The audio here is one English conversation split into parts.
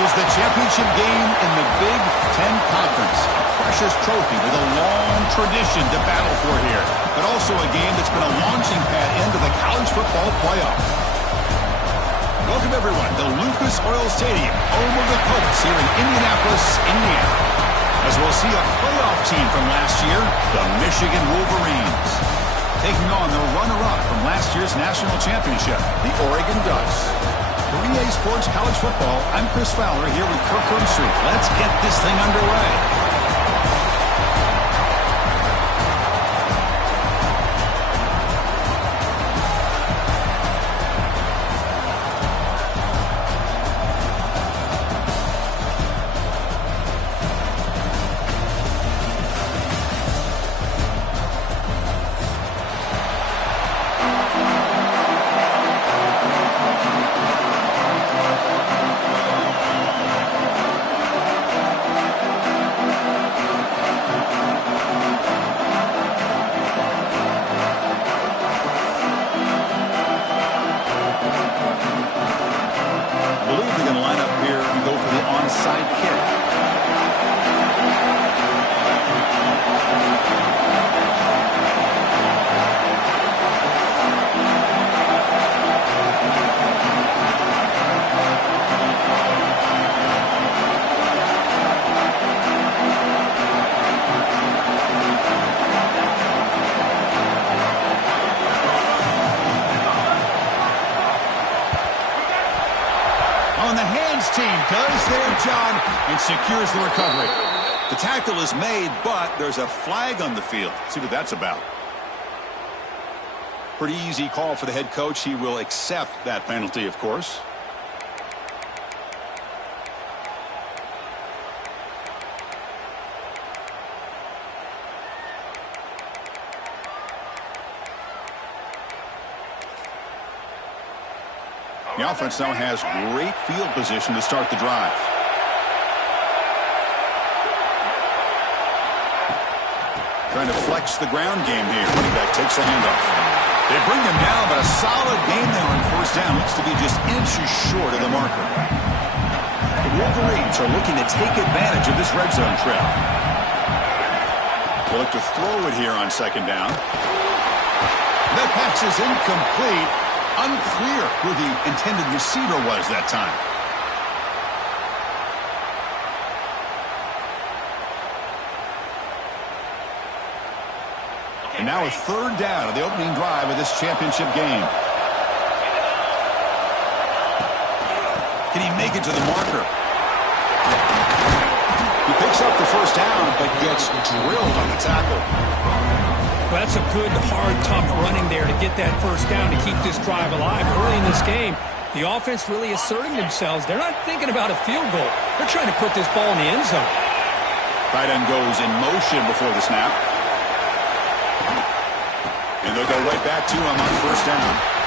is the championship game in the Big Ten Conference. A precious trophy with a long tradition to battle for here, but also a game that's been a launching pad into the college football playoff. Welcome, everyone, to Lucas Oil Stadium, home of the Colts here in Indianapolis, Indiana. As we'll see a playoff team from last year, the Michigan Wolverines, taking on the runner-up from last year's national championship, the Oregon Ducks. For EA Sports College Football, I'm Chris Fowler here with Kirk Herbstreit. Let's get this thing underway. Does their job and secures the recovery. The tackle is made, but there's a flag on the field. Let's see what that's about. Pretty easy call for the head coach. He will accept that penalty, of course. The offense now has great field position to start the drive. Trying to flex the ground game here. Running back takes a handoff. They bring him down, but a solid gain there on first down. Looks to be just inches short of the marker. The Wolverines are looking to take advantage of this red zone trap. They look to throw it here on second down. That pass is incomplete. Unclear who the intended receiver was that time. And now a third down of the opening drive of this championship game. Can he make it to the marker? He picks up the first down, but gets drilled on the tackle. Well, that's a good, hard, tough running there to get that first down to keep this drive alive. Early in this game, the offense really asserting themselves. They're not thinking about a field goal. They're trying to put this ball in the end zone. Tight end goes in motion before the snap. And they'll go right back to him on first down.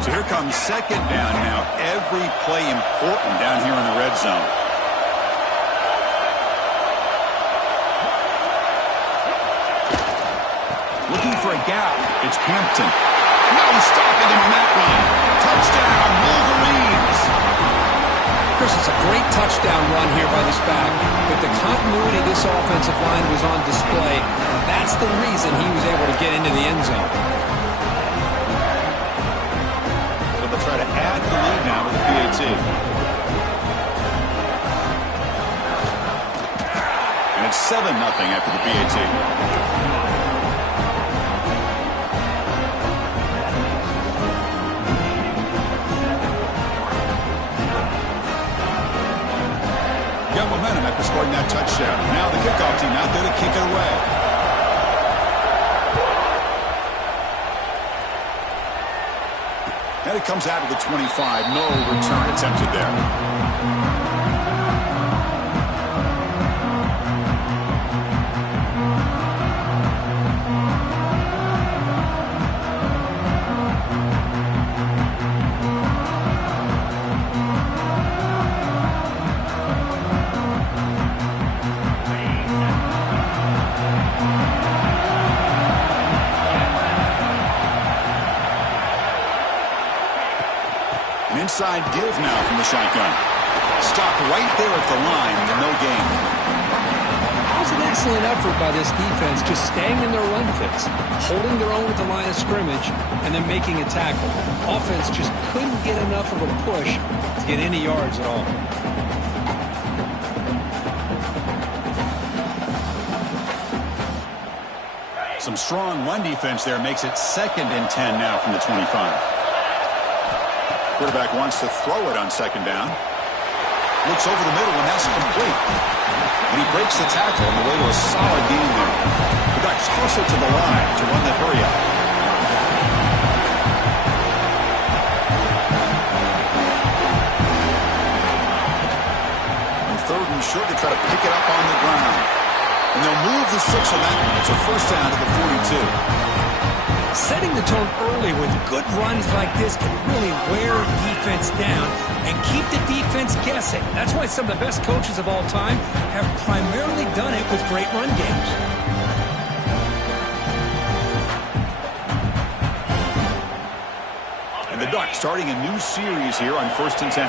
So here comes second down now. Every play important down here in the red zone. Looking for a gap. It's Hampton. No stopping him on that run. Touchdown, Wolverines. Chris, it's a great touchdown run here by this back. But the continuity of this offensive line was on display. That's the reason he was able to get into the end zone. Try to add the lead now with the PAT. And it's 7-0 after the PAT. Got momentum after scoring that touchdown. Now the kickoff team out there to kick it away. And it comes out of the 25. No return attempted there. inside give now from the shotgun. Stopped right there at the line and no gain. It was an excellent effort by this defense, just staying in their run fits, holding their own at the line of scrimmage, and then making a tackle. Offense just couldn't get enough of a push to get any yards at all. Some strong run defense there makes it 2nd and 10 now from the 25. Quarterback wants to throw it on 2nd down. Looks over the middle, and that's complete. And he breaks the tackle on the way to a solid gain there. The Ducks hustle to the line to run that hurry up. On 3rd and short, they try to pick it up on the ground. And they'll move the 6 on that one. It's a first down to the 42. Setting the tone early with good runs like this can really wear defense down and keep the defense guessing. That's why some of the best coaches of all time have primarily done it with great run games. And the Ducks starting a new series here on 1st and 10.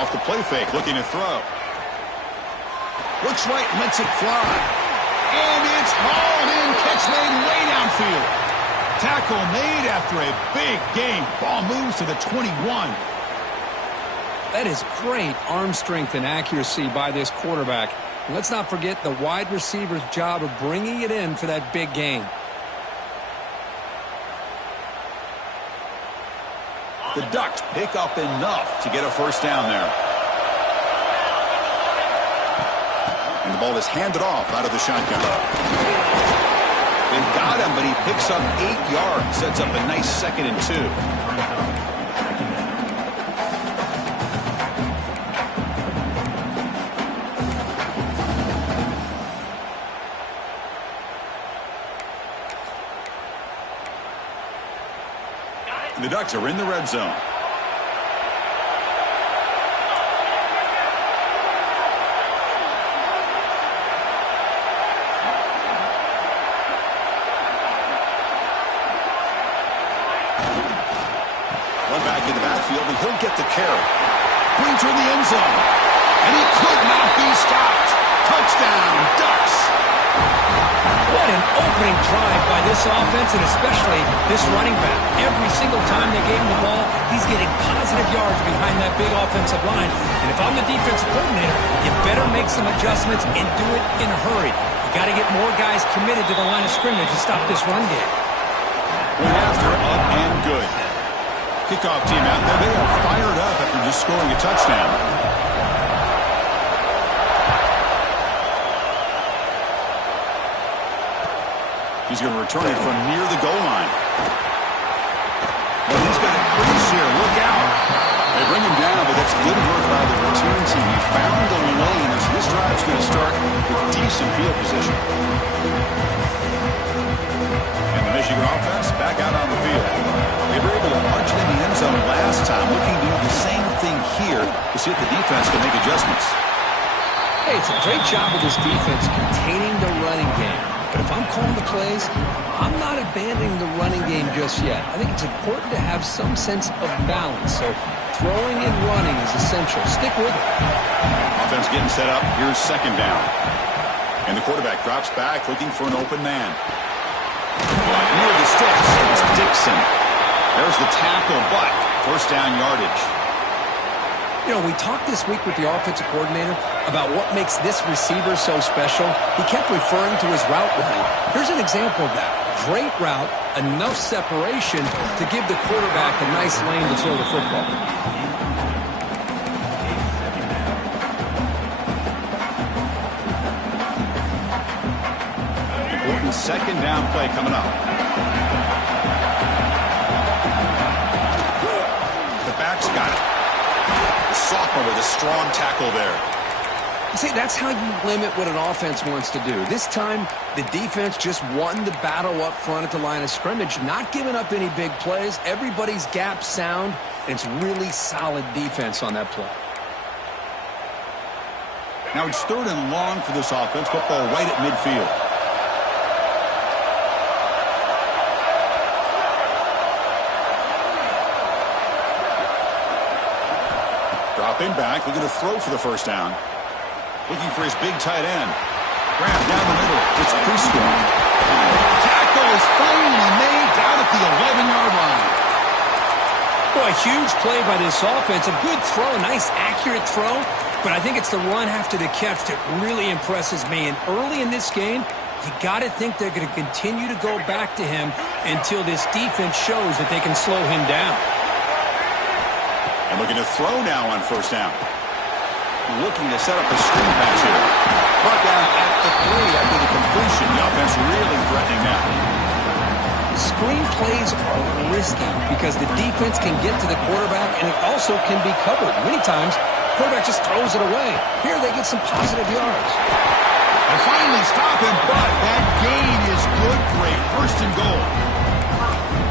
Off the play fake, looking to throw. Looks right, lets it fly. And it's hauled in, catch made way downfield. Tackle made after a big gain. Ball moves to the 21. That is great arm strength and accuracy by this quarterback. And let's not forget the wide receiver's job of bringing it in for that big gain. The Ducks pick up enough to get a first down there. And the ball is handed off out of the shotgun. They've got him, but he picks up 8 yards. Sets up a nice 2nd and 2. The Ducks are in the red zone. Back in the backfield, and he'll get the carry. Brings her in the end zone. And he could not be stopped. Touchdown, Ducks. What an opening drive by this offense, and especially this running back. Every single time they gave him the ball, he's getting positive yards behind that big offensive line. And if I'm the defensive coordinator, you better make some adjustments and do it in a hurry. You got to get more guys committed to the line of scrimmage to stop this run game. One after, up and good. Kickoff team out there. They are fired up after just scoring a touchdown. He's going to return it from near the goal line. But he's got a crease here. Look out. They bring him down, but that's good work by the return team. He found the lane as this drive's going to start with decent field position. And the Michigan offense back out on the field. They were able to punch it in the end zone last time, looking to do the same thing here to see if the defense can make adjustments. Hey, it's a great job of this defense containing the running game. But if I'm calling the plays, I'm not abandoning the running game just yet. I think it's important to have some sense of balance. So throwing and running is essential. Stick with it. Offense getting set up. Here's 2nd down. And the quarterback drops back looking for an open man. Near the sticks, it's Dixon. There's the tackle, but first down yardage. You know, we talked this week with the offensive coordinator about what makes this receiver so special. He kept referring to his route running. Here's an example of that. Great route, enough separation to give the quarterback a nice lane to throw the football. Important 2nd down play coming up. The back's got it. The sophomore with a strong tackle there. See, that's how you limit what an offense wants to do. This time, the defense just won the battle up front at the line of scrimmage, not giving up any big plays. Everybody's gap sound, and it's really solid defense on that play. Now it's 3rd and long for this offense. Football right at midfield. Dropping back, looking to throw for the first down. Looking for his big tight end. Grab down the middle. It's pretty strong. Tackle is finally made down at the 11-yard line. Boy, huge play by this offense. A good throw, nice accurate throw. But I think it's the run after the catch that really impresses me. And early in this game, you got to think they're going to continue to go back to him until this defense shows that they can slow him down. And looking to throw now on first down. Looking to set up a screen pass here. Brought down at the 3 after the completion. The offense really threatening now. Screen plays are risky because the defense can get to the quarterback and it also can be covered. Many times, the quarterback just throws it away. Here they get some positive yards. They finally stop him, but that gain is good for a first and goal.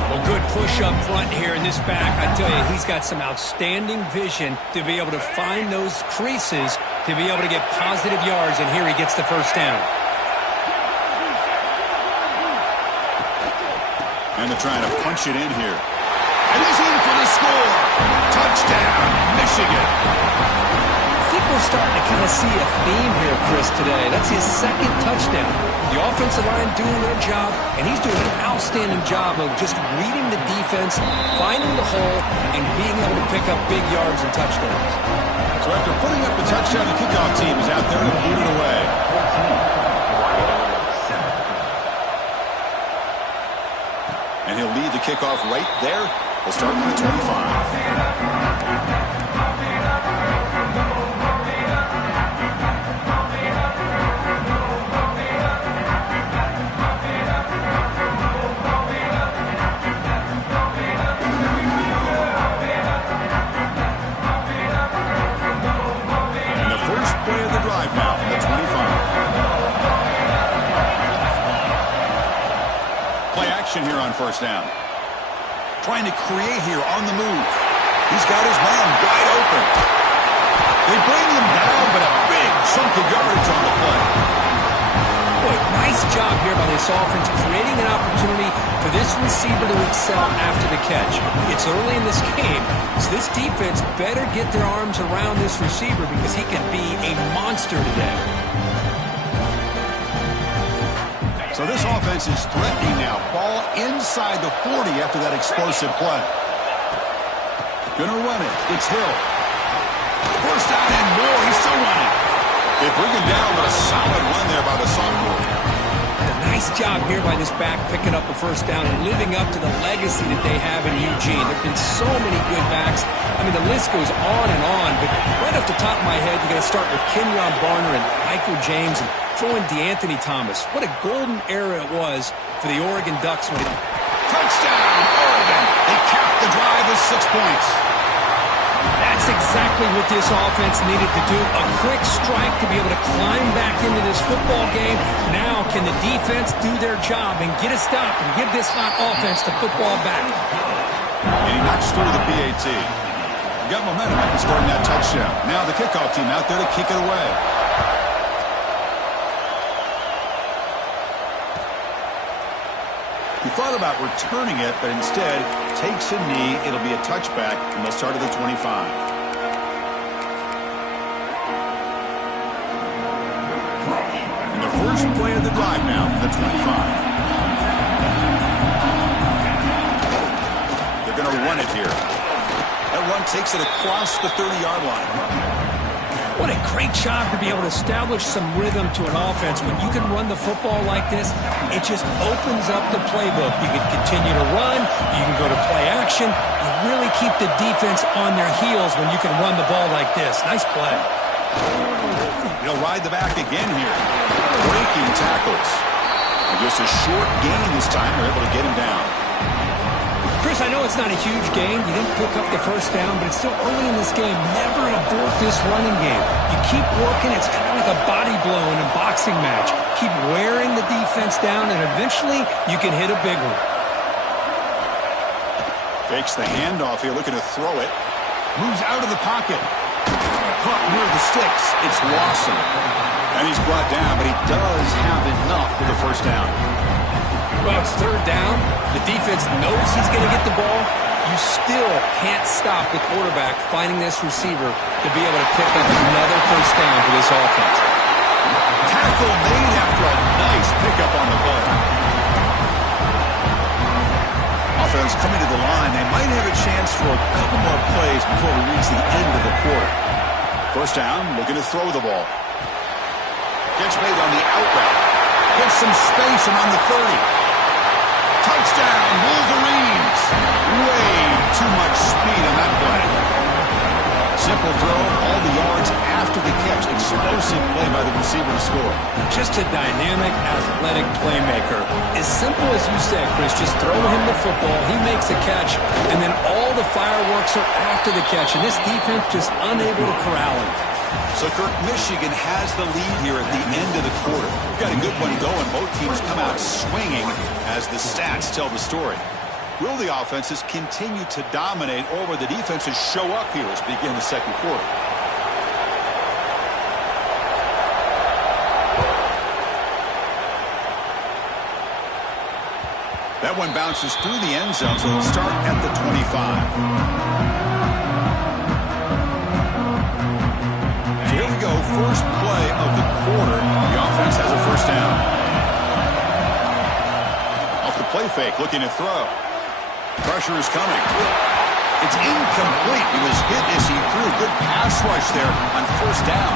Well, good push up front here in this back. I tell you, he's got some outstanding vision to be able to find those creases, to be able to get positive yards, and here he gets the first down. And they're trying to punch it in here. And he's in for the score. Touchdown, Michigan. I think we're starting to kind of see a theme here, Chris, today. That's his second touchdown. The offensive line doing their job, and he's doing an outstanding job of just reading the defense, finding the hole, and being able to pick up big yards and touchdowns. So after putting up the touchdown, the kickoff team is out there to boot it away. And he'll lead the kickoff right there. We'll start with the 25. Here on first down. Trying to create here on the move. He's got his man wide open. They bring him down, but a big chunk of yardage on the play. Boy, nice job here by this offense, creating an opportunity for this receiver to excel after the catch. It's early in this game, so this defense better get their arms around this receiver because he can be a monster today. So this offense is threatening now. Ball inside the 40 after that explosive play. Gonna run it. It's Hill. First down and more. He's still running. They bring him down, but a solid run there by the sophomore. Nice job here by this back picking up a first down and living up to the legacy that they have in Eugene. There have been so many good backs. I mean, the list goes on and on, but right off the top of my head, you got to start with Kenyon Barner and Michael James and throw in DeAnthony Thomas. What a golden era it was for the Oregon Ducks. Touchdown, Oregon. They capped the drive with 6 points. That's exactly what this offense needed to do. A quick strike to be able to climb back into this football game. Now can the defense do their job and get a stop and give this hot offense the football back? And he knocks through the PAT. He got momentum after scoring that touchdown. Now the kickoff team out there to kick it away. He thought about returning it, but instead takes a knee. It'll be a touchback, and they'll start at the 25. And the first play of the drive now for the 25. They're going to run it here. That run takes it across the 30-yard line. What a great job to be able to establish some rhythm to an offense. When you can run the football like this, it just opens up the playbook. You can continue to run. You can go to play action. You really keep the defense on their heels when you can run the ball like this. Nice play. He'll ride the back again here. Breaking tackles. And just a short gain this time. They're able to get him down. Chris, I know it's not a huge gain. You didn't pick up the first down, but it's still early in this game. Never abort this running game. You keep working. It's kind of like a body blow in a boxing match. Keep wearing the defense down, and eventually you can hit a big one. Fakes the handoff here, looking to throw it. Moves out of the pocket. Caught near the sticks. It's Lawson. And he's brought down, but he does have enough for the first down. Well, it's third down. The defense knows he's going to get the ball. you still can't stop the quarterback finding this receiver to be able to pick up another first down for this offense. Tackle made after a nice pickup on the ball. Offense coming to the line. They might have a chance for a couple more plays before we reach the end of the quarter. First down, looking to throw the ball. Gets made on the out route. Gets some space and on the 30. Touchdown, Wolverines. Way too much speed on that play. Simple throw, all the yards after the catch. Explosive play by the receiver to score. Just a dynamic, athletic playmaker. As simple as you said, Chris, just throw him the football, he makes a catch, and then all the fireworks are after the catch, and this defense just unable to corral him. So, Kirk, Michigan has the lead here at the end of the quarter. We've got a good one going. Both teams come out swinging as the stats tell the story. Will the offenses continue to dominate, or will the defenses show up here as we begin the second quarter? That one bounces through the end zone, so it'll start at the 25. So here we go, first play of the quarter. The offense has a first down. Off the play fake, looking to throw. Pressure is coming. It's incomplete. He was hit as he threw. Good pass rush there on first down.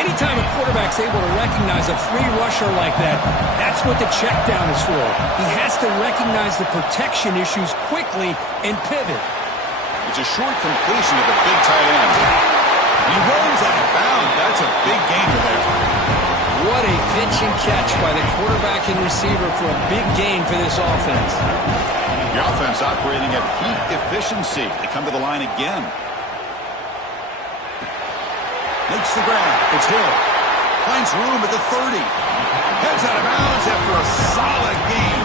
Anytime a quarterback's able to recognize a free rusher like that, that's what the check down is for. He has to recognize the protection issues quickly and pivot. It's a short completion of the big tight end. He runs out of bounds. That's a big gainer there. What a pitch and catch by the quarterback and receiver for a big gain for this offense. The offense operating at peak efficiency. They come to the line again. Makes the grab. It's Hill. Finds room at the 30. Heads out of bounds after a solid gain.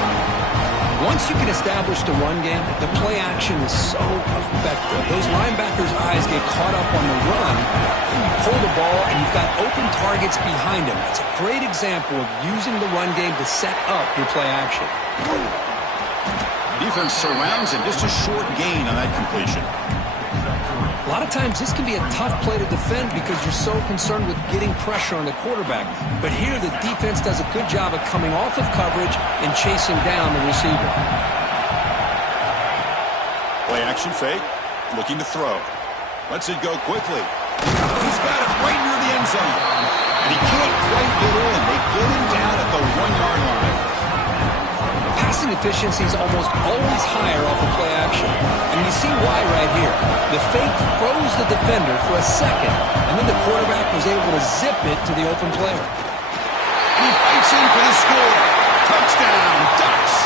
Once you can establish the run game, the play action is so effective. Those linebackers' eyes get caught up on the run, and you pull the ball, and you've got open targets behind him. It's a great example of using the run game to set up your play action. Defense surrounds him. Just a short gain on that completion. A lot of times this can be a tough play to defend because you're so concerned with getting pressure on the quarterback. But here the defense does a good job of coming off of coverage and chasing down the receiver. Play action fake. Looking to throw. Lets it go quickly. He's got it right near the end zone. And he can't quite get in. They get him down at the 1-yard line. Passing efficiency is almost always higher off of play action. And you see why right here. The fake throws the defender for a second, and then the quarterback was able to zip it to the open player. He fights in for the score. Touchdown, Ducks.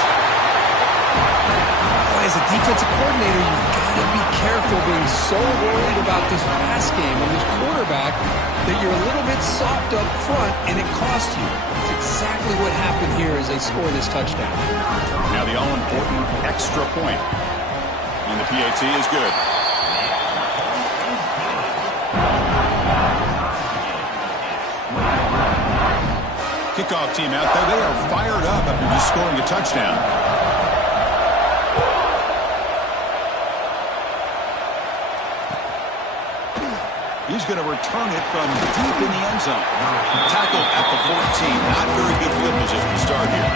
Boy, as a defensive coordinator, you've got to be careful being so worried about this pass game and this quarterback that you're a little bit soft up front, and it costs you. It's exactly what happened here as they score this touchdown. Now the all-important extra point. And the PAT is good. Kickoff team out there. They are fired up after just scoring a touchdown. He's going to return it from deep in the end zone. Tackle at the 14. Not very good field position to start here.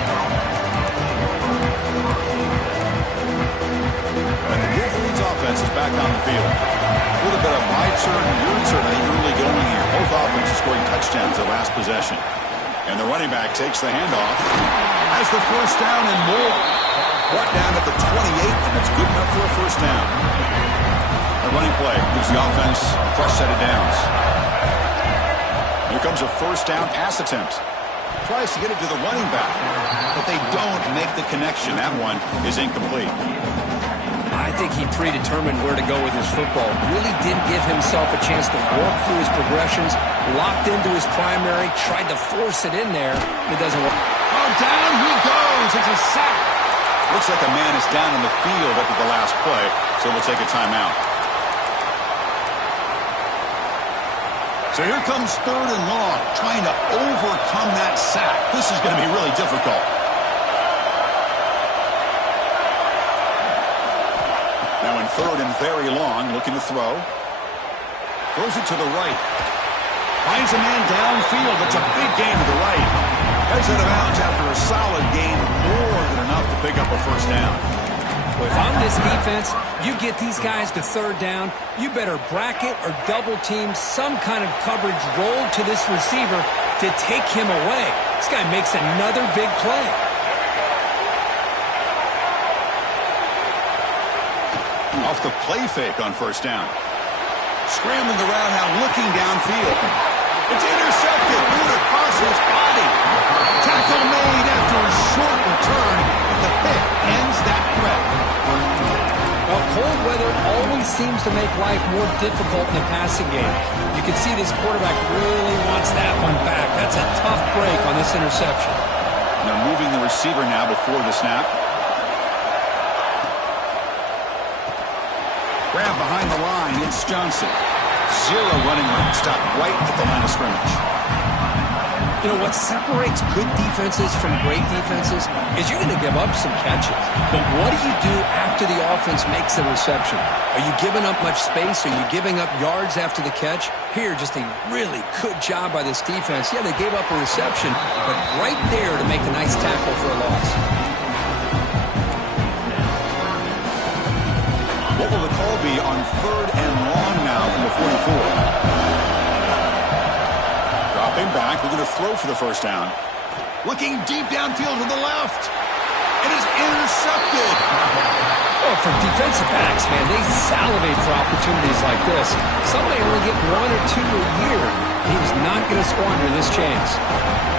And the Wolverines offense is back on the field. A little bit of my turn, your turn, in the early going here. Both offenses scoring touchdowns at last possession. And the running back takes the handoff. Has the first down and more. Brought down at the 28, and that's good enough for a first down. A running play gives the offense a fresh set of downs. Here comes a first down pass attempt. Tries to get it to the running back, but they don't make the connection. That one is incomplete. I think he predetermined where to go with his football. Really didn't give himself a chance to walk through his progressions. Locked into his primary, tried to force it in there. It doesn't work. Oh, down he goes. It's a sack. Looks like a man is down in the field after the last play, so we'll take a timeout. So here comes 3rd and long, trying to overcome that sack. This is going to be really difficult. third and very long, looking to throw. Throws it to the right. Finds a man downfield. That's a big gain to the right. Heads out of bounds after a solid gain, more than enough to pick up a first down. Well, if I'm this defense, you get these guys to third down, you better bracket or double team some kind of coverage roll to this receiver to take him away. This guy makes another big play. Off the play fake on first down. Scrambling around now, looking downfield. It's intercepted. Moved across his body. Tackle made after a short return, but the pick ends that threat. Well, cold weather always seems to make life more difficult in the passing game. You can see this quarterback really wants that one back. That's a tough break on this interception. Now moving the receiver now before the snap. Grab behind the line. It's Johnson. Zero running room. Stop right at the line of scrimmage. You know, what separates good defenses from great defenses is you're going to give up some catches. But what do you do after the offense makes the reception? Are you giving up much space? Are you giving up yards after the catch? Here, just a really good job by this defense. Yeah, they gave up a reception, but right there to make a nice tackle for a loss. What will the call be on third and long now from the 44? Dropping back, looking to throw for the first down. Looking deep downfield to the left. It is intercepted. Well, for defensive backs, man, they salivate for opportunities like this. Some may only get one or two a year. He was not going to squander this chance.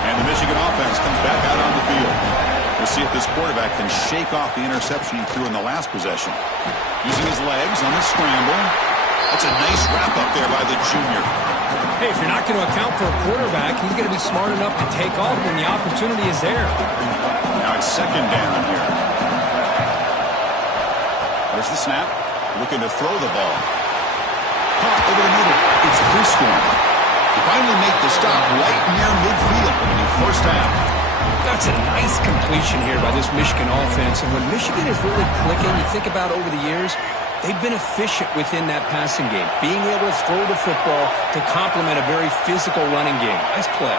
And the Michigan offense comes back out on the field. We'll see if this quarterback can shake off the interception he threw in the last possession. Using his legs on the scramble. That's a nice wrap-up there by the junior. Hey, if you're not going to account for a quarterback, he's going to be smart enough to take off when the opportunity is there. Now it's second down here. There's the snap. Looking to throw the ball. Caught over the middle. It's Driscoll. He finally make the stop right near midfield on the first down. That's a nice completion here by this Michigan offense. And when Michigan is really clicking, you think about over the years, they've been efficient within that passing game, being able to throw the football to complement a very physical running game. Nice play.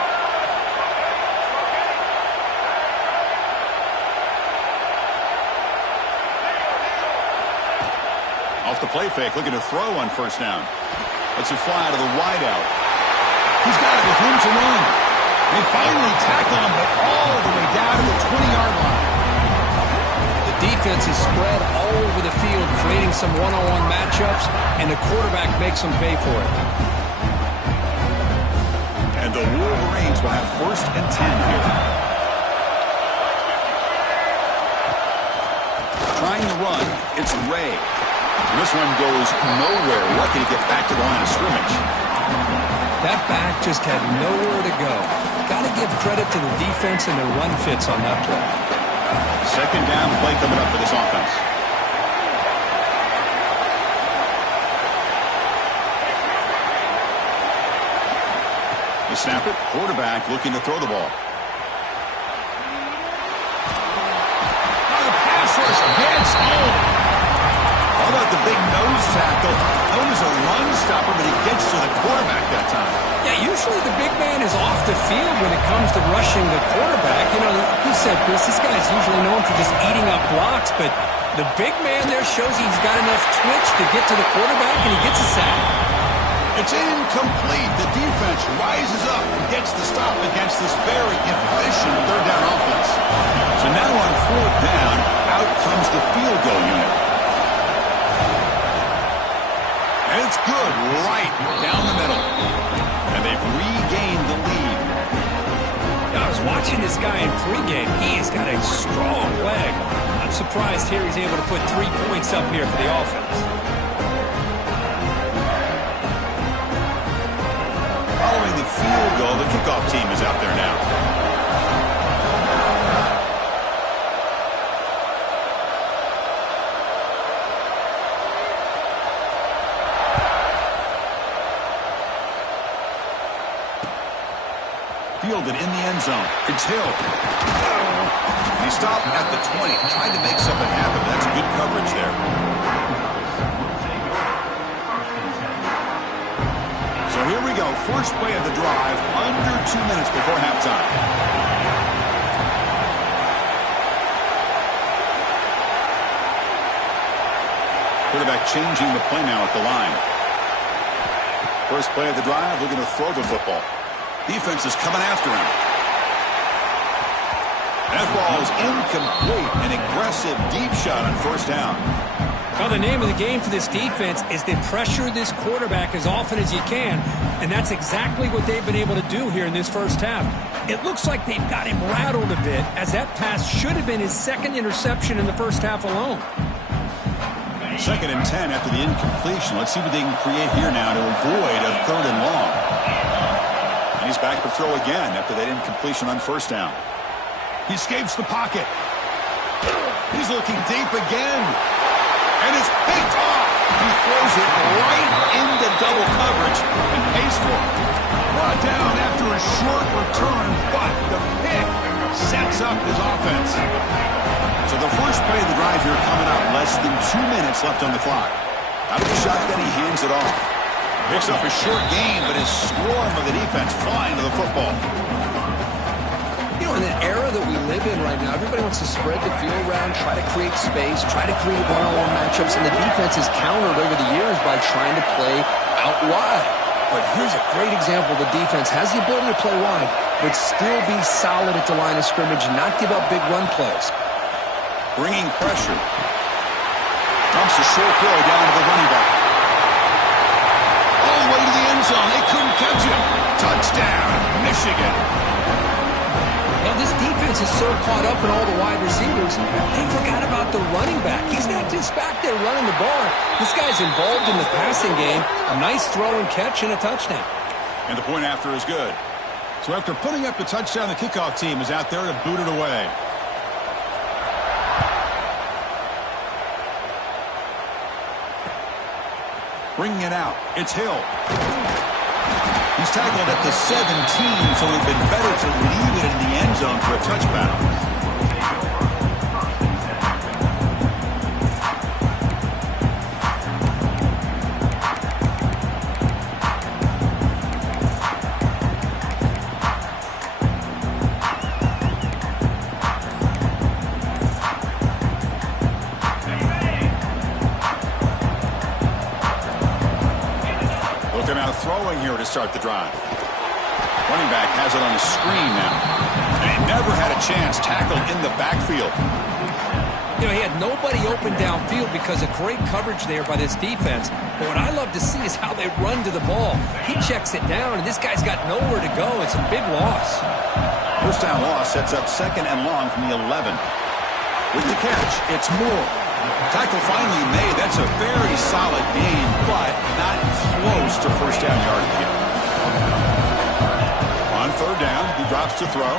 Off the play fake, looking to throw on first down. Lets it fly out of the wideout. He's got it with room to run. They finally tackle him, but all the way down to the 20-yard line. The defense is spread all over the field, creating some one-on-one matchups, and the quarterback makes them pay for it. And the Wolverines will have first and 10 here. Trying to run, it's Ray. And this one goes nowhere. Lucky to get back to the line of scrimmage. That back just had nowhere to go. Got to give credit to the defense and their run fits on that play. Second down play coming up for this offense. They snap it. Quarterback looking to throw the ball. Now the pass rush gets home. How about the big nose tackle? Known as a run stopper, but he gets to the quarterback that time. Yeah, usually the big man is off the field when it comes to rushing the quarterback. You know, who said this? This guy's usually known for just eating up blocks, but the big man there shows he's got enough twitch to get to the quarterback, and he gets a sack. It's incomplete. The defense rises up and gets the stop against this very efficient third down offense. So now on fourth down, out comes the field goal unit. And it's good right down the middle. And they've regained the lead. I was watching this guy in pregame. He has got a strong leg. I'm surprised here he's able to put 3 points up here for the offense. Following the field goal, the kickoff team is out there now. Fielded in the end zone. It's Hill. He stopped at the 20, trying to make something happen. That's good coverage there. So here we go. First play of the drive, under 2 minutes before halftime. Quarterback changing the play now at the line. First play of the drive, looking to throw the football. Defense is coming after him. That ball is incomplete. An aggressive deep shot on first down. Well, the name of the game for this defense is to pressure this quarterback as often as you can, and that's exactly what they've been able to do here in this first half. It looks like they've got him rattled a bit, as that pass should have been his second interception in the first half alone. 2nd and 10 after the incompletion. Let's see what they can create here now to avoid a 3rd and long. And he's back to throw again after that incompletion on first down. He escapes the pocket. He's looking deep again. And it's picked off. He throws it right into double coverage and pays for it. Brought down after a short return, but the pick sets up his offense. So the first play of the drive here coming up. Less than 2 minutes left on the clock. Out of the shotgun, he hands it off. Picks up a short gain, but his swarm of the defense flying to the football. You know, in the era that we live in right now, everybody wants to spread the field around, try to create space, try to create one-on-one matchups, and the defense has countered over the years by trying to play out wide. But here's a great example. The defense has the ability to play wide, but still be solid at the line of scrimmage and not give up big run plays. Bringing pressure. Dumps a short throw down to the running back. All the way to the end zone. They couldn't catch him. Touchdown, Michigan. Now, this defense is so caught up in all the wide receivers, they forgot about the running back. He's not just back there running the ball. This guy's involved in the passing game. A nice throw and catch and a touchdown. And the point after is good. So after putting up the touchdown, the kickoff team is out there to boot it away. Bringing it out. It's Hill. He's tackled at the 17, so it would have been better to leave it in the end zone for a touchdown. Looking out throwing here to start the drive. Running back has it on the screen now. And he never had a chance tackled in the backfield. You know, he had nobody open downfield because of great coverage there by this defense. But what I love to see is how they run to the ball. He checks it down, and this guy's got nowhere to go. It's a big loss. First down loss sets up 2nd and long from the 11. With the catch, it's Moore. Tackle finally made. That's a very solid gain, but not close to first down yardage yet. On 3rd down, he drops to throw.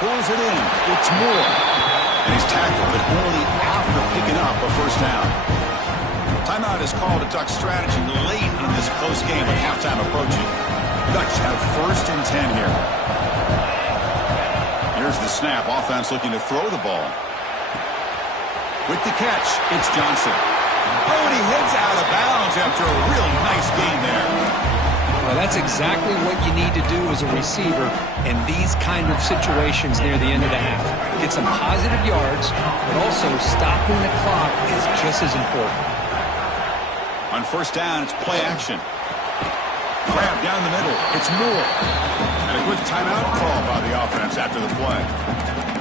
Pulls it in. It's Moore. And he's tackled, but only after picking up a first down. Timeout is called to Ducks strategy late in this close game with halftime approaching. Ducks have 1st and 10 here. Here's the snap. Offense looking to throw the ball. With the catch, it's Johnson. Oh, and he heads out of bounds after a really nice gain there. Well, that's exactly what you need to do as a receiver in these kind of situations near the end of the half. Get some positive yards, but also stopping the clock is just as important. On first down, it's play action. Grab down the middle. It's Moore. And a quick timeout call by the offense after the play.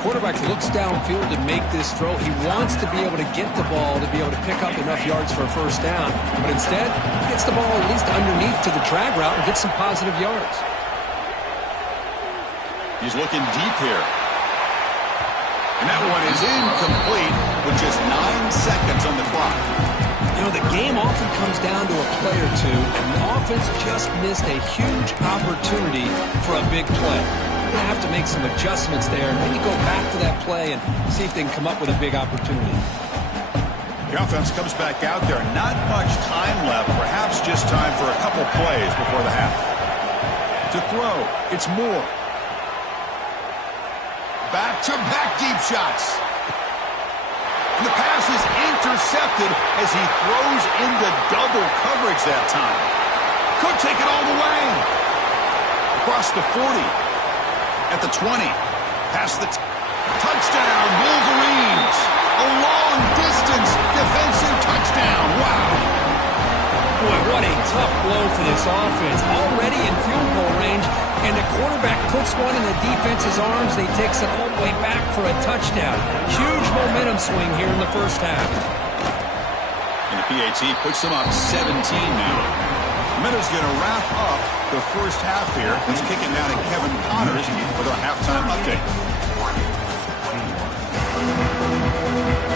Quarterback looks downfield to make this throw. He wants to be able to get the ball to be able to pick up enough yards for a first down. But instead, he gets the ball at least underneath to the drag route and gets some positive yards. He's looking deep here. And that one is incomplete with just 9 seconds on the clock. You know, the game often comes down to a play or two, and the offense just missed a huge opportunity for a big play. You're going to have to make some adjustments there, and maybe go back to that play and see if they can come up with a big opportunity. The offense comes back out there. Not much time left, perhaps just time for a couple plays before the half. To throw, it's Moore. Back-to-back deep shots. And the pass is intercepted as he throws into double coverage that time. Could take it all the way. Across the 40. At the 20. Past the touchdown, Wolverines. A long-distance defensive touchdown. Wow. Boy, what a tough blow for this offense. Already in field goal range, and the quarterback puts one in the defense's arms. They takes it all the way back for a touchdown. Huge momentum swing here in the first half. And the PAT puts them up 17 now. Minutes going to wrap up the first half here. He's kicking down at Kevin Connors with our halftime update.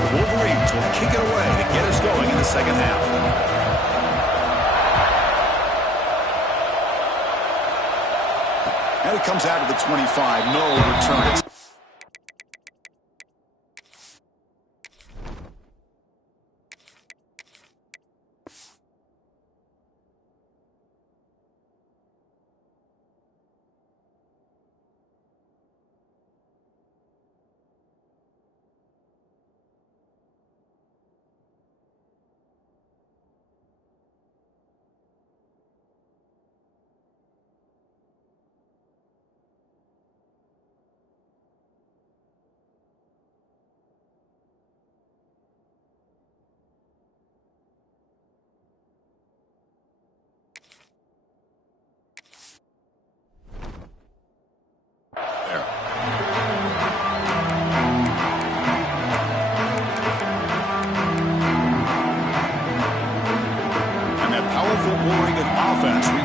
The Wolverines will kick it away to get us going in the second half. And it comes out of the 25. No return.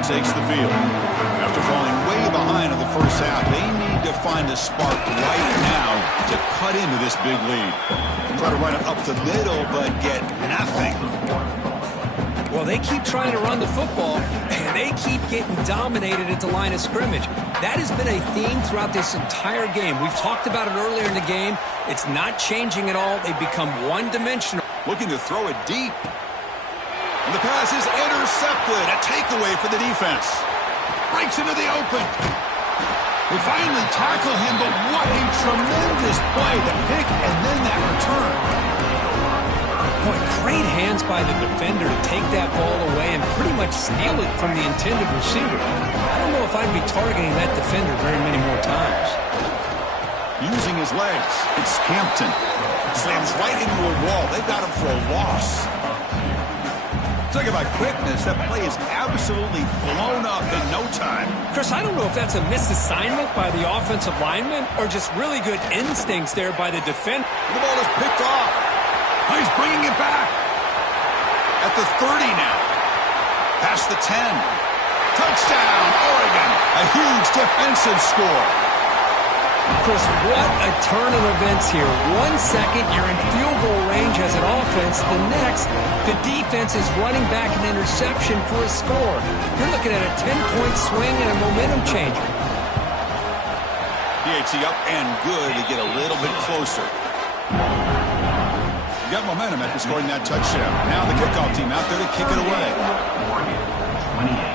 Takes the field. After falling way behind in the first half, they need to find a spark right now to cut into this big lead. Try to run it up the middle, but get nothing. Well, they keep trying to run the football, and they keep getting dominated at the line of scrimmage. That has been a theme throughout this entire game. We've talked about it earlier in the game. It's not changing at all. They've become one-dimensional. Looking to throw it deep. And the pass is intercepted. A takeaway for the defense. Breaks into the open. We finally tackle him, but what a tremendous play. The pick and then that return. Boy, great hands by the defender to take that ball away and pretty much steal it from the intended receiver. I don't know if I'd be targeting that defender very many more times. Using his legs. It's Hampton. Slams right into a wall. They've got him for a loss. Talk about quickness. That play is absolutely blown up in no time. Chris, I don't know if that's a misassignment by the offensive lineman or just really good instincts there by the defender. The ball is picked off. Oh, he's bringing it back. At the 30 now. Past the 10. Touchdown, Oregon. A huge defensive score. Chris, what a turn of events here. 1 second, you're in field goal range as an offense. The next, the defense is running back an interception for a score. You're looking at a 10-point swing and a momentum changer. PAT up and good to get a little bit closer. You got momentum after scoring that touchdown. Now the kickoff team out there to kick it away. 28.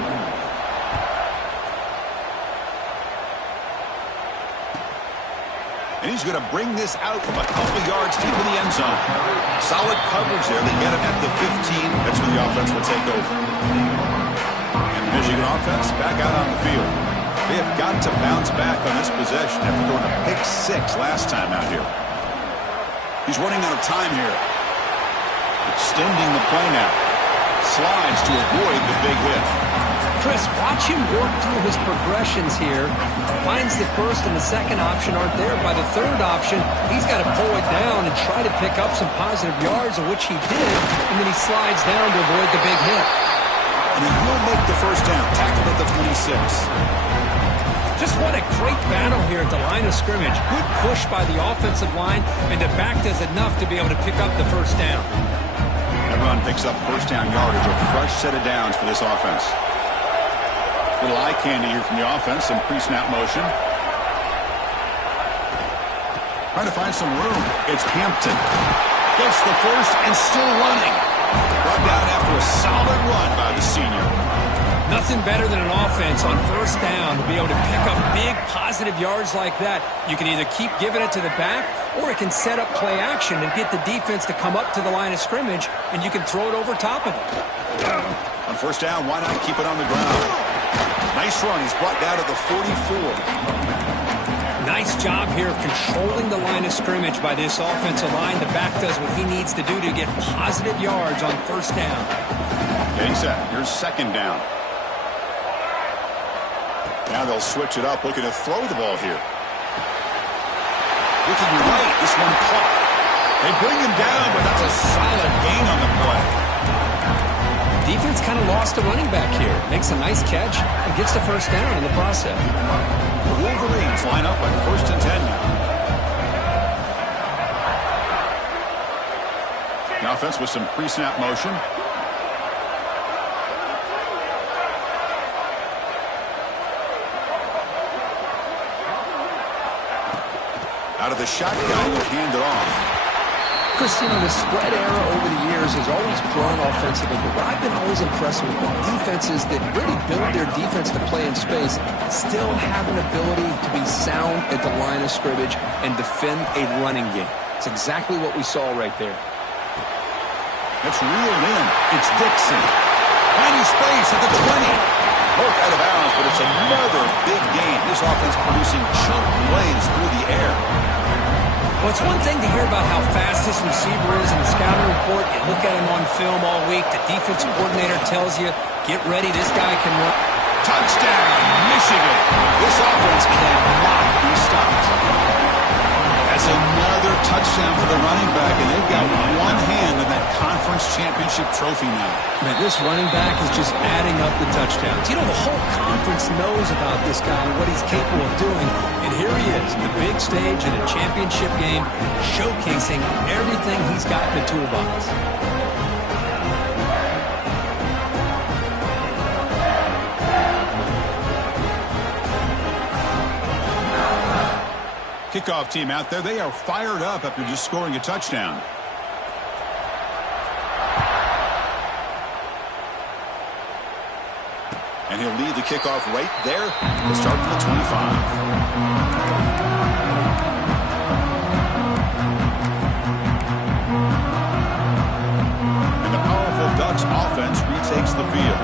And he's going to bring this out from a couple yards deep in the end zone. Solid coverage there. They get him at the 15. That's when the offense will take over. And the Michigan offense back out on the field. They have got to bounce back on this possession after going a pick 6 last time out here. He's running out of time here. Extending the play now. Slides to avoid the big hit. Chris, watch him work through his progressions here. Finds the first and the second option aren't there. By the third option, he's got to pull it down and try to pick up some positive yards, of which he did, and then he slides down to avoid the big hit. And he will make the first down, tackled at the 26. Just what a great battle here at the line of scrimmage. Good push by the offensive line, and the back does enough to be able to pick up the first down. That run picks up first down yardage, a fresh set of downs for this offense. Little eye candy here from the offense, some pre-snap motion. Trying to find some room. It's Hampton. Gets the first and still running. Brought down after a solid run by the senior. Nothing better than an offense on first down to be able to pick up big positive yards like that. You can either keep giving it to the back, or it can set up play action and get the defense to come up to the line of scrimmage, and you can throw it over top of it. A On first down, why not keep it on the ground? Nice run. He's brought down to the 44. Nice job here of controlling the line of scrimmage by this offensive line. The back does what he needs to do to get positive yards on first down. Getting set. Here's second down. Now they'll switch it up, looking to throw the ball here. Looking right, this one caught. They bring him down, but that's a solid gain on the play. Defense kind of lost a running back here. Makes a nice catch and gets the first down in the process. The Wolverines line up at 1st and 10 now. The offense with some pre-snap motion. Out of the shotgun, will hand it off. Christina, the spread era over the years has always grown offensively, but what I've been always impressed with defenses that really build their defense to play in space still have an ability to be sound at the line of scrimmage and defend a running game. It's exactly what we saw right there. It's reeled in. It's Dixon. Finding space at the 20. Broke out of bounds, but it's another big gain. This offense producing chunk plays through the air. Well, it's one thing to hear about how fast this receiver is in the scouting report. You look at him on film all week. The defensive coordinator tells you, get ready, this guy can run. Touchdown, Michigan. This offense cannot be stopped. That's another touchdown for the running back, and they've got one hand in that conference championship trophy now. Man, this running back is just adding up the touchdowns. You know, the whole conference knows about this guy and what he's capable of doing. And here he is, the big stage in a championship game, showcasing everything he's got in the toolbox. Kickoff team out there, they are fired up after just scoring a touchdown. And he'll lead the kickoff right there. We'll start from the 25. And the powerful Ducks offense retakes the field.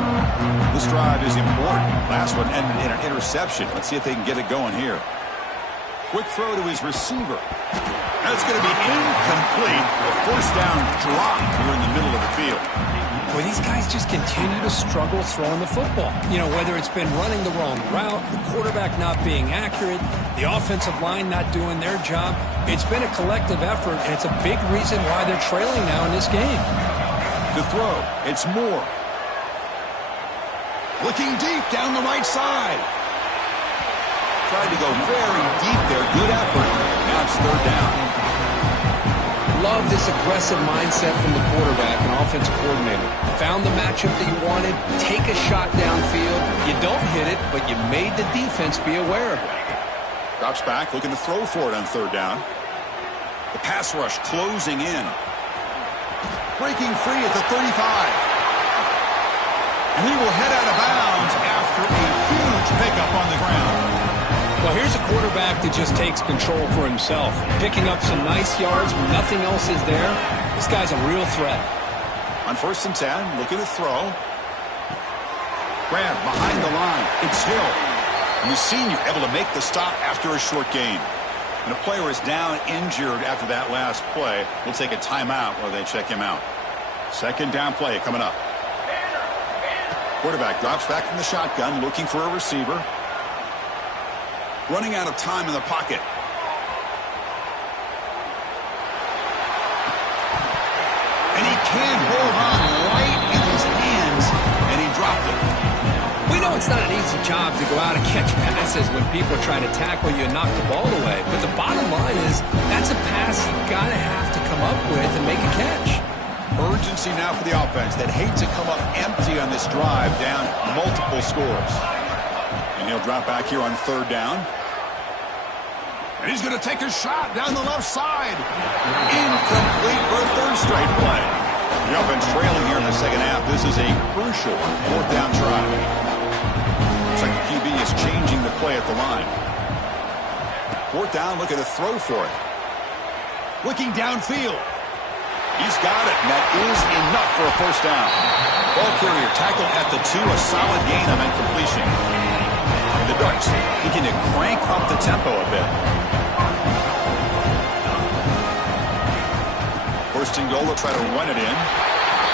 This drive is important. Last one ended in an interception. Let's see if they can get it going here. Quick throw to his receiver. That's going to be incomplete. A first down drop here in the middle of the field. Well, these guys just continue to struggle throwing the football. You know, whether it's been running the wrong route, the quarterback not being accurate, the offensive line not doing their job. It's been a collective effort, and it's a big reason why they're trailing now in this game. To throw, it's Moore. Looking deep down the right side. Tried to go very deep there. Good effort. Now it's third down. Love this aggressive mindset from the quarterback and offensive coordinator. Found the matchup that you wanted. Take a shot downfield. You don't hit it, but you made the defense be aware of it. Drops back, looking to throw for it on third down. The pass rush closing in. Breaking free at the 35. And he will head out of bounds after a huge pickup on the ground. Well, here's a quarterback that just takes control for himself. Picking up some nice yards when nothing else is there. This guy's a real threat. On 1st and 10, looking to throw. Grab behind the line. It's Hill. And the senior able to make the stop after a short gain. And a player is down injured after that last play. We'll take a timeout while they check him out. Second down play coming up. Quarterback drops back from the shotgun, looking for a receiver. Running out of time in the pocket. And he can't hold on right in his hands, and he dropped it. We know it's not an easy job to go out and catch passes when people are trying to tackle you and knock the ball away. But the bottom line is that's a pass you've got to have to come up with and make a catch. Urgency now for the offense that hates to come up empty on this drive, down multiple scores. And he'll drop back here on third down. And he's going to take a shot down the left side. Incomplete for a third straight play. The offense trailing here in the second half. This is a crucial fourth down try. Looks like the QB is changing the play at the line. Fourth down, looking to throw for it. Looking downfield. He's got it, and that is enough for a first down. Ball carrier tackled at the 2, a solid gain on that completion. The Ducks looking to crank up the tempo a bit. First and goal, they'll try to run it in.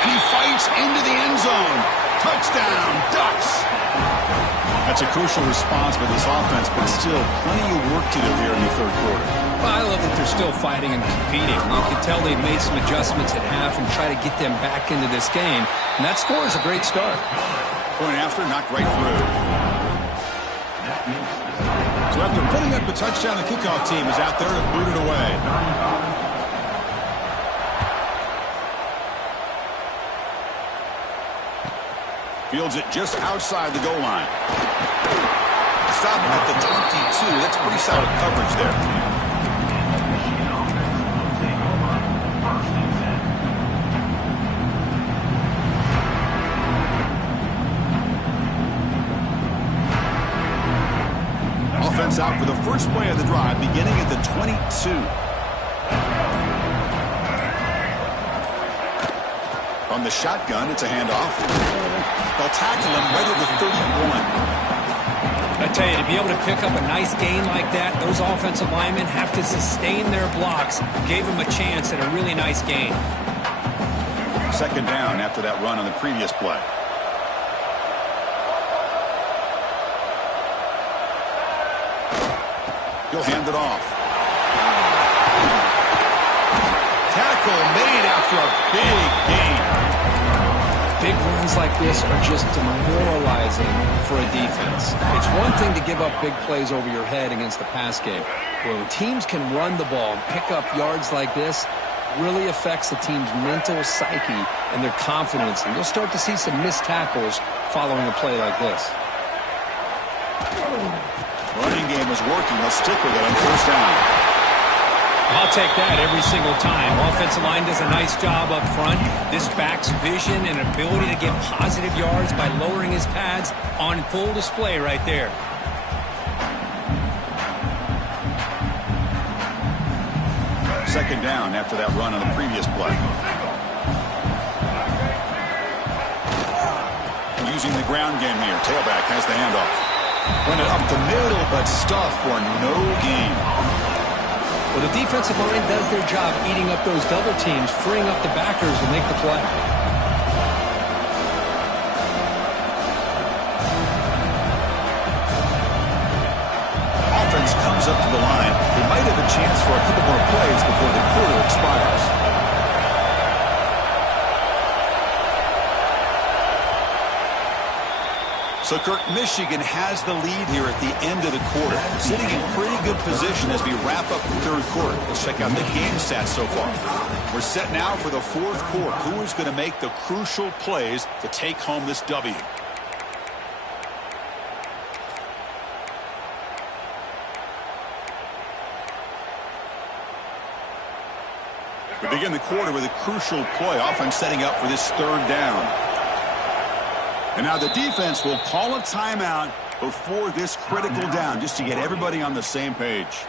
And he fights into the end zone. Touchdown, Ducks! That's a crucial response by this offense, but still plenty of work to do here in the third quarter. Well, I love that they're still fighting and competing. You can tell they've made some adjustments at half and try to get them back into this game. And that score is a great start. Point after, knocked right through. So after putting up a touchdown, the kickoff team is out there to boot it away. Fields it just outside the goal line. Stop at the 22. That's pretty solid coverage there. Offense out for the first play of the drive, beginning at the 22. From the shotgun, it's a handoff. They'll tackle him right at the 31. I tell you, to be able to pick up a nice gain like that, those offensive linemen have to sustain their blocks. Gave him a chance at a really nice gain. Second down after that run on the previous play. He'll hand it off. Tackle made after a big gain. Big runs like this are just demoralizing for a defense. It's one thing to give up big plays over your head against the pass game. When teams can run the ball and pick up yards like this, really affects the team's mental psyche and their confidence. And you'll start to see some missed tackles following a play like this. Running game is working. They'll stick with it on first down. I'll take that every single time. Offensive line does a nice job up front. This back's vision and ability to get positive yards by lowering his pads on full display right there. Second down after that run on the previous play. Using the ground game here. Tailback has the handoff. Run it up the middle, but stuffed for no gain. Well, the defensive line does their job eating up those double teams, freeing up the backers to make the play. Offense comes up to the line. They might have a chance for a couple more plays before the quarter expires. So, Kirk, Michigan has the lead here at the end of the quarter. Sitting in pretty good position as we wrap up the third quarter. Let's check out the game stats so far. We're set now for the fourth quarter. Who is going to make the crucial plays to take home this W? We begin the quarter with a crucial play. Offense setting up for this third down. And now the defense will call a timeout before this critical down, just to get everybody on the same page.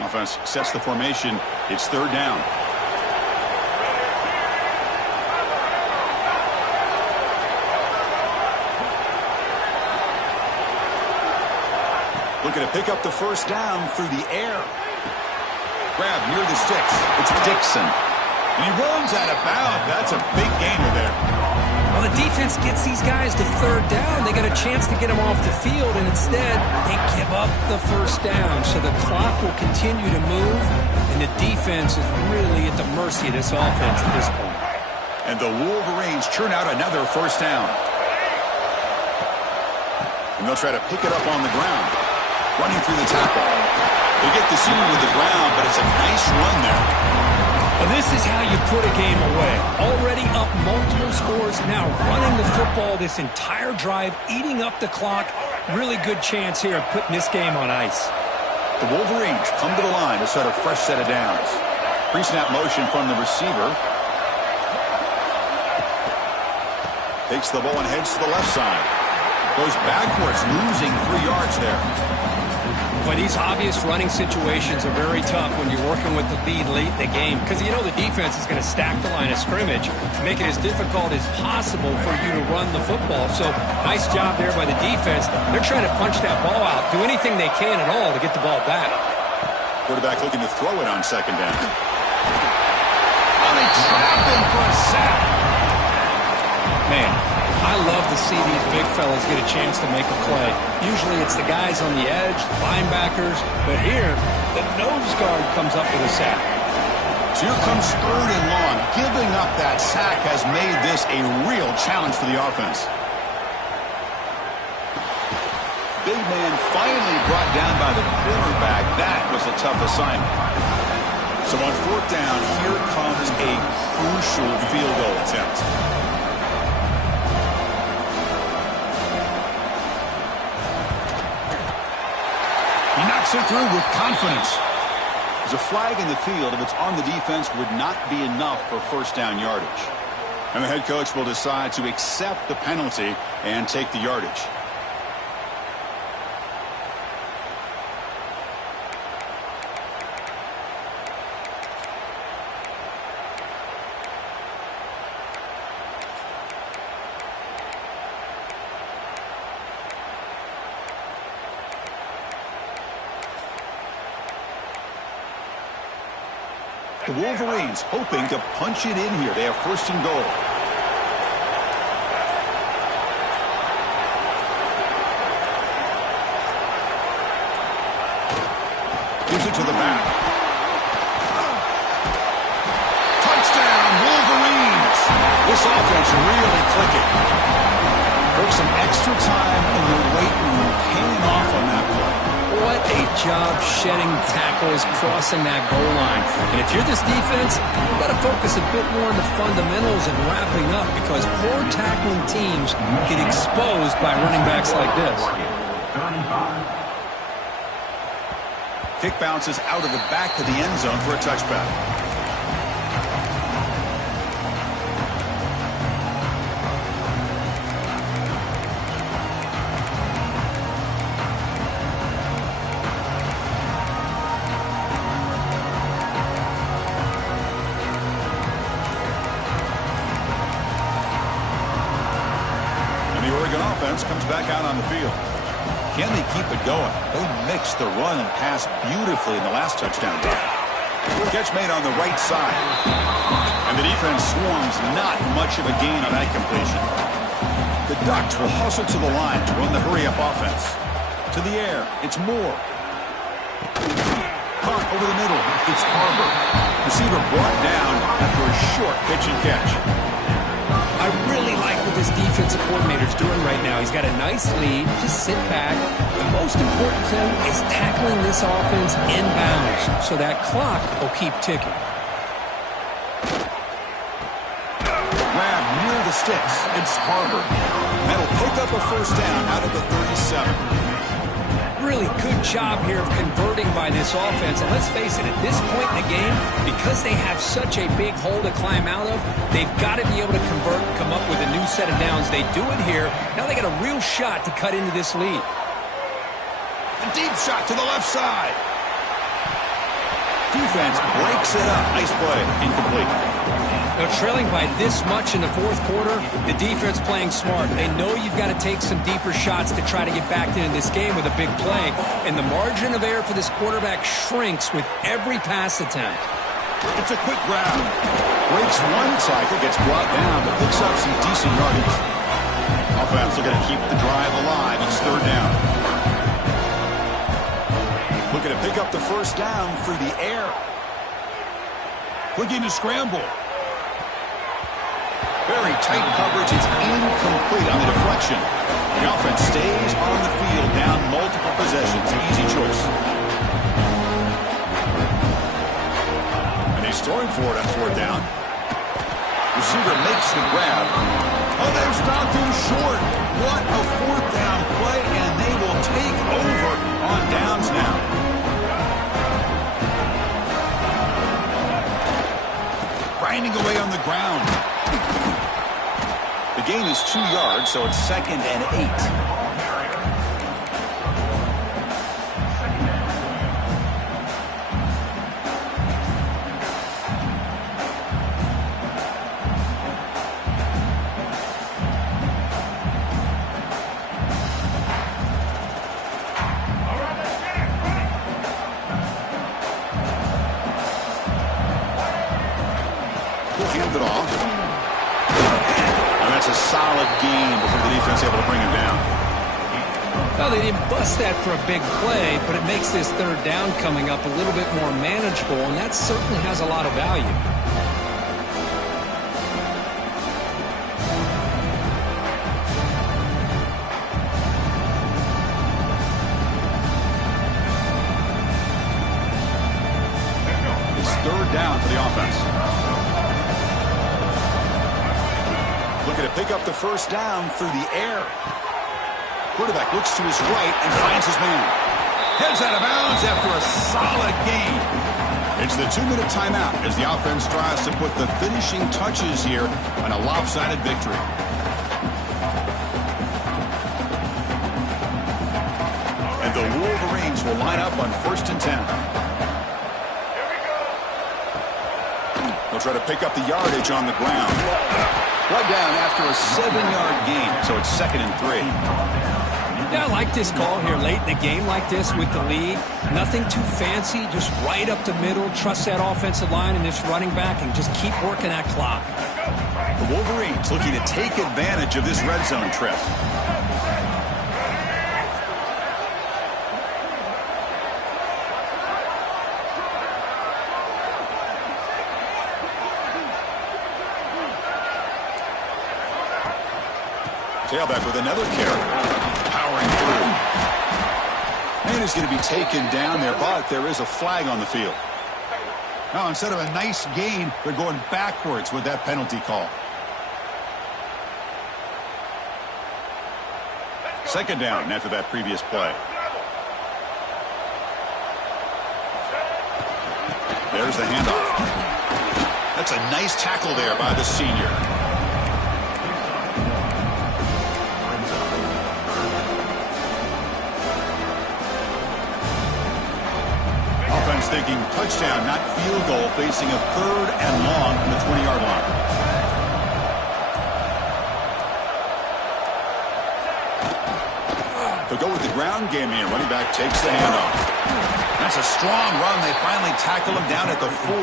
Offense sets the formation. It's third down. Looking to pick up the first down through the air. Grab near the sticks. It's Dixon. And he runs out of bounds. That's a big gainer there. Well, the defense gets these guys to third down. They got a chance to get them off the field, and instead they give up the first down. So the clock will continue to move, and the defense is really at the mercy of this offense at this point. And the Wolverines churn out another first down. And they'll try to pick it up on the ground. Running through the tackle. They get the senior with the ground, but it's a nice run there. Well, this is how you put a game away. Already up multiple scores, now running the football this entire drive, eating up the clock. Really good chance here of putting this game on ice. The Wolverines come to the line to start a fresh set of downs. Pre-snap motion from the receiver. Takes the ball and heads to the left side. Goes backwards, losing 3 yards there. But these obvious running situations are very tough when you're working with the lead late in the game because you know the defense is going to stack the line of scrimmage, make it as difficult as possible for you to run the football. So nice job there by the defense. They're trying to punch that ball out, do anything they can at all to get the ball back. Quarterback looking to throw it on second down. Oh, they trap him for a sack. Man, I love to see these big fellas get a chance to make a play. Usually it's the guys on the edge, the linebackers, but here, the nose guard comes up with a sack. So here comes 3rd and long. Giving up that sack has made this a real challenge for the offense. Big man finally brought down by the cornerback. That was a tough assignment. So on 4th down, here comes a crucial field goal attempt. He knocks it through with confidence. There's a flag in the field. If it's on the defense, would not be enough for 1st down yardage. And the head coach will decide to accept the penalty and take the yardage. The Wolverines hoping to punch it in here. They have 1st and goal. Gives it to the back. Touchdown, Wolverines! This offense really clicking. Took some extra time in the weight room, paying off on that play. What a job shedding tackles, crossing that goal line. And if you're this defense, you've got to focus a bit more on the fundamentals and wrapping up because poor tackling teams get exposed by running backs like this. Kick bounces out of the back of the end zone for a touchback. Comes back out on the field. Can they keep it going? They mixed the run and pass beautifully in the last touchdown drive. Catch made on the right side. And the defense swarms not much of a gain on that completion. The Ducks will hustle to the line to run the hurry-up offense. To the air, it's Moore. Caught over the middle, it's Harbor. Receiver brought down after a short pitch and catch. I really like what this defensive coordinator's doing right now. He's got a nice lead. Just sit back. The most important thing is tackling this offense inbounds so that clock will keep ticking. Grab near the sticks. It's Harbor. That'll pick up a 1st down out of the 37. Really good job here of converting by this offense. And let's face it, at this point in the game, because they have such a big hole to climb out of, they've got to be able to convert and come up with a new set of downs. They do it here. Now they got a real shot to cut into this lead. A deep shot to the left side. Defense breaks it up. Nice play. Incomplete. Now, trailing by this much in the 4th quarter, the defense playing smart. They know you've got to take some deeper shots to try to get back into this game with a big play. And the margin of error for this quarterback shrinks with every pass attempt. It's a quick grab. Breaks one cycle, gets brought down, but picks up some decent yardage. Offense looking to keep the drive alive. It's 3rd down. Looking to pick up the 1st down through the air. Looking to scramble. Very tight coverage. It's incomplete on the deflection. The offense stays on the field, down multiple possessions. Easy choice. And he's throwing for it on 4th down. Receiver makes the grab. Oh, they've stopped him short. What a 4th down play, and they will take over on downs now. Grinding away on the ground. The gain is 2 yards, so it's 2nd and 8. solid gain before the defense able to bring him down. Well, they didn't bust that for a big play, but it makes this third down coming up a little bit more manageable, and that certainly has a lot of value. It's third down for the offense. Looking to pick up the first down through the air. Quarterback looks to his right and finds his man. Heads out of bounds after a solid gain. It's the 2-minute timeout as the offense tries to put the finishing touches here on a lopsided victory. And the Wolverines will line up on 1st and 10. They'll try to pick up the yardage on the ground. Right down after a 7-yard gain, so it's 2nd and 3. Yeah, I like this call here late in the game like this with the lead. Nothing too fancy, just right up the middle. Trust that offensive line and this running back and just keep working that clock. The Wolverines looking to take advantage of this red zone trip. Tailback with another carry. Powering through. Man is going to be taken down there, but there is a flag on the field. Now, instead of a nice gain, they're going backwards with that penalty call. 2nd down after that previous play. There's the handoff. That's a nice tackle there by the senior. Thinking touchdown, not field goal, facing a 3rd and long from the 20-yard line. They'll go with the ground game here. Running back takes the handoff. That's a strong run. They finally tackle him down at the 4.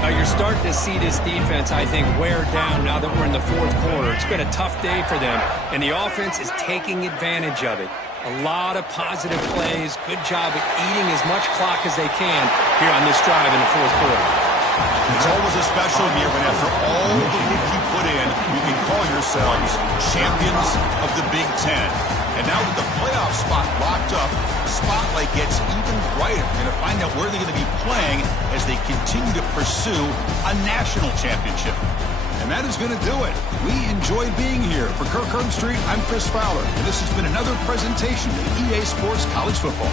Now you're starting to see this defense, I think, wear down now that we're in the 4th quarter. It's been a tough day for them, and the offense is taking advantage of it. A lot of positive plays. Good job at eating as much clock as they can here on this drive in the 4th quarter. It's always a special year when after all the work you put in, you can call yourselves champions of the Big Ten. And now with the playoff spot locked up, the spotlight gets even brighter. We're going to find out where they're going to be playing as they continue to pursue a national championship. And that is going to do it. We enjoyed being here. For Kirk Herbstreit, I'm Chris Fowler. And this has been another presentation of EA Sports College Football.